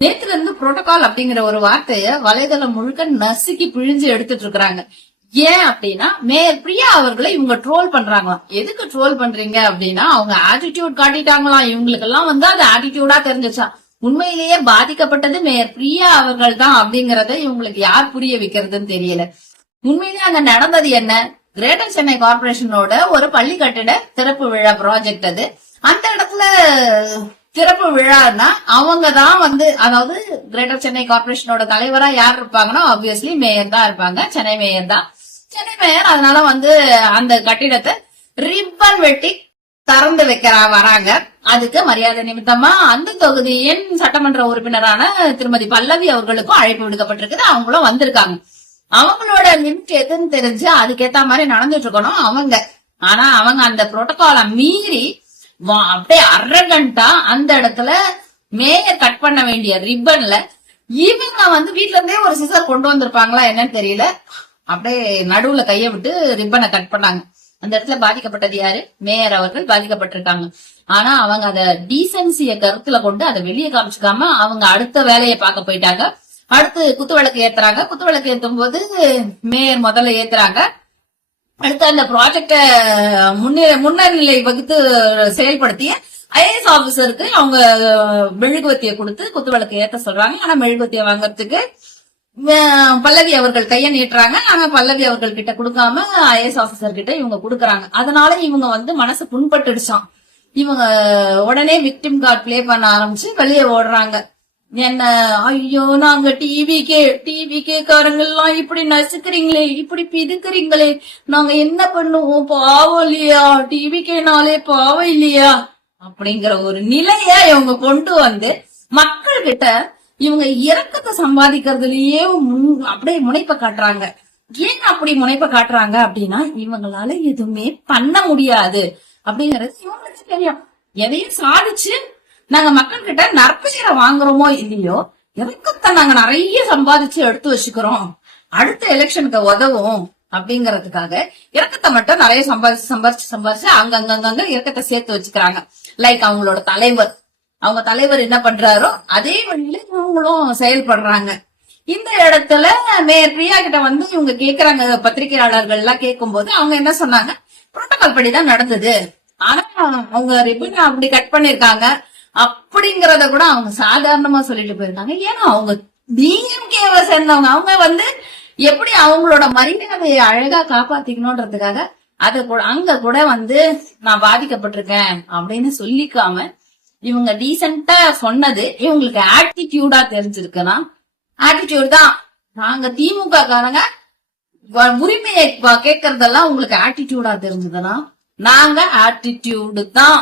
நேத்துல இருந்து புரோட்டோகால் அப்படிங்கிற ஒரு வார்த்தைய வலைதளம் முழுக்க நசுக்கி பிழிஞ்சு எடுத்துட்டு இருக்காங்க. ஏன் அப்படின்னா மேயர் பிரியா அவர்களை இவங்க ட்ரோல் பண்றாங்களாம். எதுக்கு ட்ரோல் பண்றீங்க அப்படின்னா அவங்க ஆட்டிடியூட் காட்டிட்டாங்களாம். இவங்களுக்கு எல்லாம் அது ஆட்டிடியூடா தெரிஞ்சிச்சா. உண்மையிலேயே பாதிக்கப்பட்டது மேயர் பிரியா அவர்கள் தான் அப்படிங்கறத இவங்களுக்கு யார் புரிய வைக்கிறதுன்னு தெரியல. உண்மையிலேயே அங்க நடந்தது என்ன? கிரேட்டர் சென்னை கார்பரேஷனோட ஒரு பள்ளி கட்டிட திறப்பு விழா ப்ராஜெக்ட் அது. அந்த இடத்துல திறப்பு விழான்னா அவங்க தான் அதாவது கிரேட்டர் சென்னை கார்பரேஷனோட தலைவரா யார் இருப்பாங்கன்னா ஆப்வியஸ்லி மேயர் தான் இருப்பாங்க. சென்னை மேயர் தான். சென்னை மேயர் அதனால அந்த கட்டிடத்தை ரிப்பன் வெட்டி திறந்து வராங்க. அதுக்கு மரியாதை நிமித்தமா அந்த தொகுதியின் சட்டமன்ற உறுப்பினரான திருமதி பல்லவி அவர்களுக்கும் அழைப்பு விடுக்கப்பட்டிருக்குது. அவங்களும் வந்திருக்காங்க. அவங்களோட லிமிட் எதுன்னு தெரிஞ்சு அதுக்கேத்த மாதிரி நடந்துட்டு இருக்கணும் அவங்க. ஆனா அவங்க அந்த புரோட்டோகாலை மீறி அப்படியே அரகண்டா அந்த இடத்துல மேயர் கட் பண்ண வேண்டிய ரிப்பன்ல இவங்க வீட்டுல இருந்தே ஒரு சிசர் கொண்டு வந்திருப்பாங்களா என்னன்னு தெரியல, அப்படியே நடுவுல கைய விட்டு ரிப்பனை கட் பண்ணாங்க. அந்த இடத்துல பாதிக்கப்பட்டது யாரு? மேயர் அவர்கள் பாதிக்கப்பட்டிருக்காங்க. ஆனா அவங்க அத டீசென்சிய கருத்துல கொண்டு அதை வெளியே காமிச்சுக்காம அவங்க அடுத்த வேலையை பார்க்க போயிட்டாங்க. அடுத்து குத்துவிளக்கு ஏத்துறாங்க. குத்துவிளக்கு ஏத்தும் போது மேயர் முதல்ல ஏத்துறாங்க. அடுத்து அந்த ப்ராஜெக்ட முன்னிலை வகுத்து செயல்படுத்திய ஐஏஎஸ் ஆபீசருக்கு அவங்க மெழுகுவத்திய கொடுத்து குத்துவிளக்கு ஏத்த சொல்றாங்க. ஆனா மெழுகுவத்திய வாங்கறதுக்கு பல்லவி அவர்கள் கைய நீட்டுறாங்க. ஆனா பல்லவி அவர்கள் கிட்ட கொடுக்காம ஐஏஎஸ் ஆபீசர் கிட்ட இவங்க கொடுக்கறாங்க. அதனால இவங்க மனசு புண்பட்டுடுச்சான். இவங்க உடனே விக்டிம் கார்டு பிளே பண்ண ஆரம்பிச்சு வெளியே ஓடுறாங்க. என்ன, ஐயோ நாங்க டிவிக்கே காரங்கெல்லாம் இப்படி நசுக்கிறீங்களே, இப்படி பிதுக்குறீங்களே, நாங்க என்ன பண்ணுவோம், பாவம் இல்லையா, டிவிக்கேனாலே பாவம் இல்லையா அப்படிங்கிற ஒரு நிலைய இவங்க கொண்டு மக்கள் கிட்ட இவங்க இரக்கத்தை சம்பாதிக்கிறதுலயே அப்படியே முனைப்ப காட்டுறாங்க. ஏன் அப்படி முனைப்ப காட்டுறாங்க அப்படின்னா இவங்களால எதுவுமே பண்ண முடியாது அப்படிங்கறது இவங்களுக்கு தெரியும். எதையும் சாதிச்சு நாங்க மக்கள் கிட்ட நற்பெயரை வாங்குறோமோ இல்லையோ, இரக்கத்தை நாங்க நிறைய சம்பாதிச்சு எடுத்து வச்சுக்கிறோம், அடுத்த எலெக்ஷனுக்கு உதவும் அப்படிங்கறதுக்காக இரக்கத்தை மட்டும் நிறைய சம்பாதிச்சு அங்கங்க இரக்கத்தை சேர்த்து வச்சுக்கிறாங்க. லைக் அவங்களோட அவங்க தலைவர் என்ன பண்றாரோ அதே வழியில இவங்களும் செயல்படுறாங்க. இந்த இடத்துல மேயர் பிரியா கிட்ட இவங்க கேக்குறாங்க, பத்திரிகையாளர்கள் எல்லாம் கேட்கும் போது அவங்க என்ன சொன்னாங்க, புரோட்டோகால் படிதான் நடந்தது, ஆனா அவங்க ரிப்பன் அப்படி கட் பண்ணிருக்காங்க அப்படிங்கறத கூட அவங்க சாதாரணமா சொல்லிட்டு போயிருக்காங்க. ஏன்னா அவங்க டிஎம்கேவை சேர்ந்தவங்க. அவங்க எப்படி அவங்களோட மரியாதையை அழகா காப்பாத்திக்கணும்ன்றதுக்காக அது அங்க கூட நான் பாதிக்கப்பட்டிருக்கேன் அப்படின்னு சொல்லிக்காம இவங்க டீசென்டா சொன்னது இவங்களுக்கு ஆட்டிடியூடா தெரிஞ்சிருக்குன்னா, ஆட்டிடியூட் தான். நாங்க திமுக காரங்க உரிமையை கேட்கறதெல்லாம் உங்களுக்கு ஆட்டிடியூடா தெரிஞ்சதுன்னா நாங்க ஆட்டிடியூடு தான்